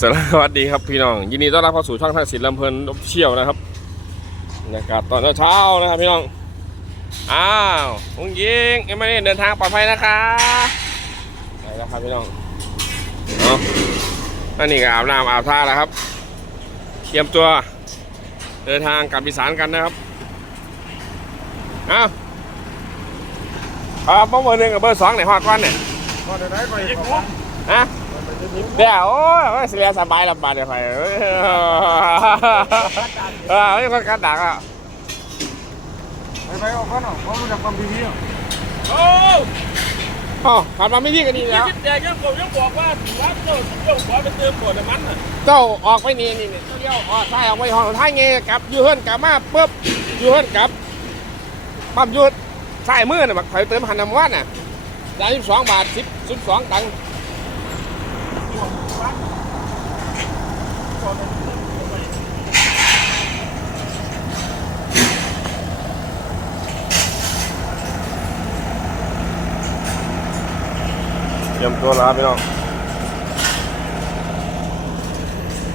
สวัสดีครับพี่น้อง ยินดีต้อนรับเข้าสู่ช่องท่าศิลป์ลำเพลินออฟเชียลนะครับบรรยากาศตอนเช้าๆนะครับพี่น้อง อ้าวลุงยิงเอ็มไม่ได้เดินทางปลอดภัยนะคะไปแล้วครับพี่น้องเนาะนั่นนี่ก็อาบน้ำอาบท่าแล้วครับ เตรียมตัวเดินทางกลับอีสานกันนะครับอ้าวครับเบอร์หนึ่งกับเบอร์สองไหนหอดก้อนเนี่ยพอจะได้ไปขอฮะ เดี๋ยวโอ้ยเสียสบายลำบากเดี๋ยวไปเอ้ยเออไม่คนกันดักอะไปไปออกกันหน่อเพราะมันจะความดีนี่โอ้อ๋อผ่านมาไม่ดีก็ดีแล้วแต่ยังผมยังบอกว่าว่าเจ้าเจ้าขอไปเติมขวดน้ำมันน่ะเจ้าออกไปนี่นี่นี่เลี้ยวออกซ้ายออกไปห้องท้ายเงี้ยกลับยูเฮิร์นกลับมาปุ๊บยูเฮิร์นกลับปั๊มยูซ้ายมือน่ะบักไฟเติมหันน้ำวันน่ะยาสิบสองบาทสิบสิบสองตังค์ ตัวแล้วครับพี่น้อง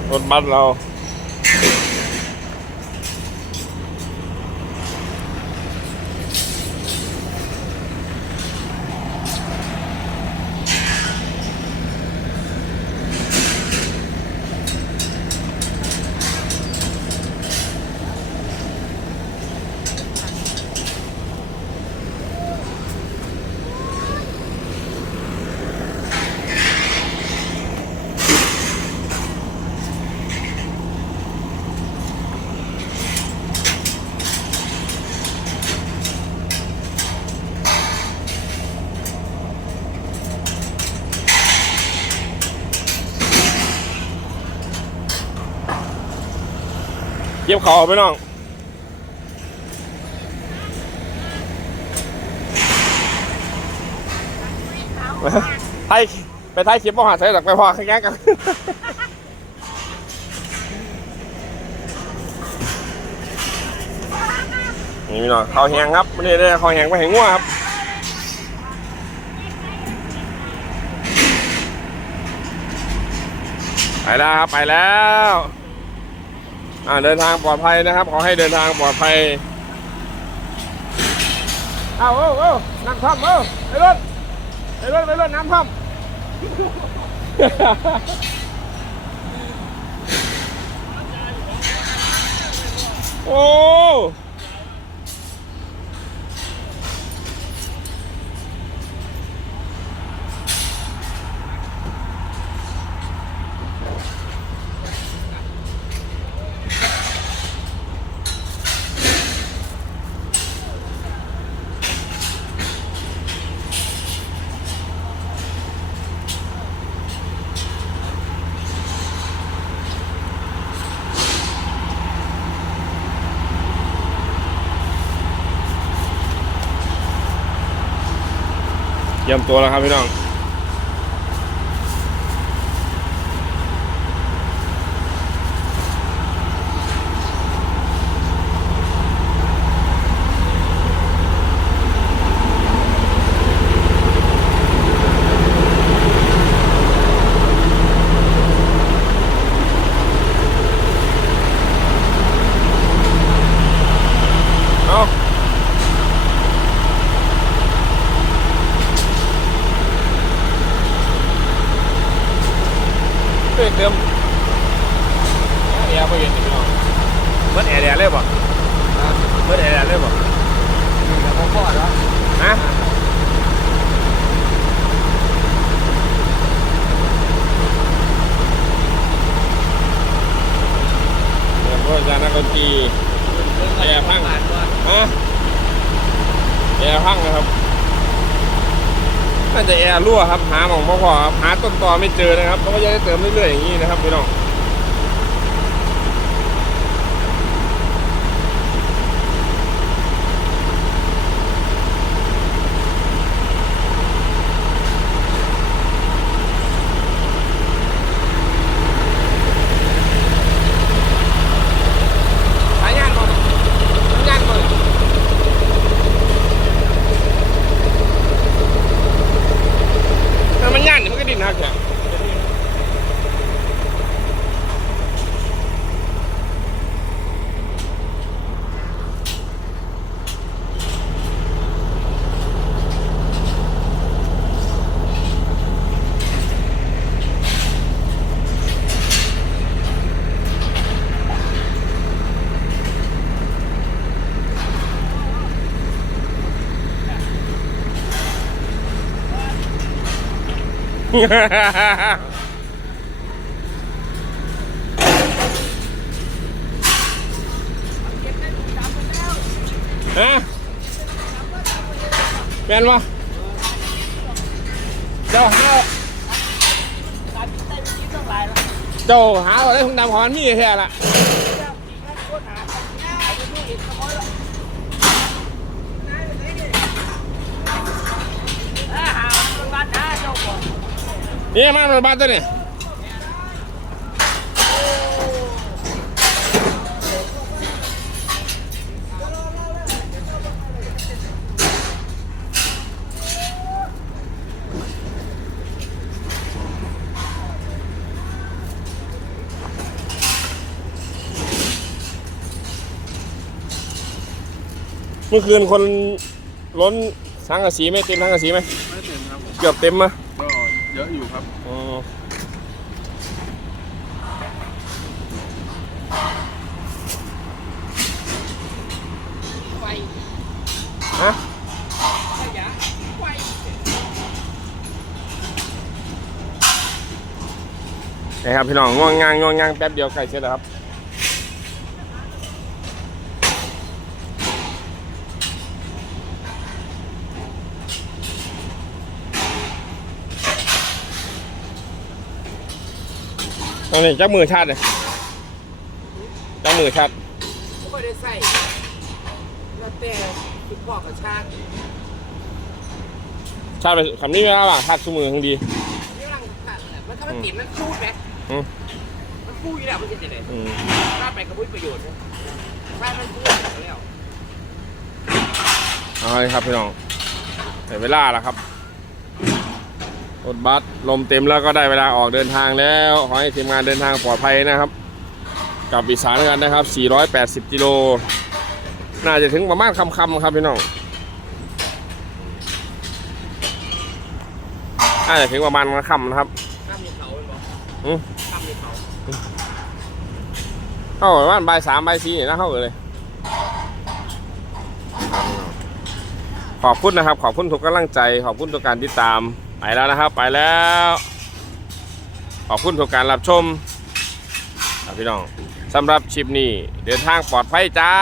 รถบัสเรา เย็บคอพี่น้องไทยไปไทยคลิปบ่หาใส่หลักไปพอข้างๆกันนี่พี่น้องข้าวแหงครับไม่ได้ได้ข้าวแหงไปแหงงัวครับไปแล้วครับไปแล้ว อ่าเดินทางปลอดภัยนะครับ ขอให้เดินทางปลอดภัยเอาเอาเอาน้ำท่อมเอาไปรถไปรถไปรถน้ำท่อมโอ้ เตรียมตัวแล้วครับพี่น้อง เอาเติมเติมแอร์ไปเย็นพี่น้อง เมื่อแอร์แดดเลยป่ะเมื่อแอร์แดดเลยป่ะแล้วก็พอแล้วฮะเดี๋ยวพวกอาจารนักดนตรีแอร์พังฮะแอร์พังนะครับน่าจะแอร์รั่วครับหาหมองพ่อๆครับหาต้นตอไม่เจอนะครับเพราะว่าจะได้เติมเรื่อยๆอย่างนี้นะครับพี่น้องสายยานบ่เนี่ยสัญญาณบ่เนี่ยถ้ามันย่านนี่มันก็ดินหักแค่ ฮะแมนวะเจ้าหาการบินไต้บินต้องหลาเจ้าหาอะไรคุณดำหอนมีแค่ละ เจ้าขี่ข้างโคตรหาเอาไปดูอีกขโมยแล้วอ่าหามันบ้านหาเจ้าก่อน นี่มันมันบ้านตัวนี่เมื่อคืนคนล้นสังกะสีไหมเต็มสังกะสีไหมไม่เต็มครับผมเกือบเต็มมะก็ เยอะอยู่ครับอ๋อฮะขยะไฟนี่ครับพี่น้องง่วงงางง่วงงางแป๊บเดียวไก่เสร็จแล้วครับ ตรงนี้จับมือชาติเลยจับมือชาติไม่ได้ใส่แล้วแต่คุณพ่อกับช่างชาติไปคำนี้ไม่ได้ป่ะชาติสู้มือทั้งดีนี่รังขัดแหละมันถ้ามันติดมันพูดไหมอืมมันพูดอยู่แล้วมันจะยังไงอืมถ้าไปกับมุ้ยประโยชน์นะถ้ามันพูดแล้วเอาเลยครับพี่น้องแต่เวลาแล้วครับ รถบัสลมเต็มแล้วก็ได้เวลาออกเดินทางแล้ว ขอให้ทีมงานเดินทางปลอดภัยนะครับกลับอีสานกันนะครับ 480 กิโล น่าจะถึงประมาณคำๆครับพี่น้องน่าจะถึงประมาณค่ำนะครับข้ามมีเขาเป็นบอกอืมข้ามมีเขาเข้าประมาณบ่ายสามบ่ายสี่นะเข้าเลยขอบคุณนะครับ ขอบคุณทุกกำลังใจ ขอบคุณทุกการติดตาม ไปแล้วนะครับ ไปแล้ว ขอบคุณทุกการรับชมครับพี่น้องสำหรับชิปนี้ เดินทางปลอดภัยจ้า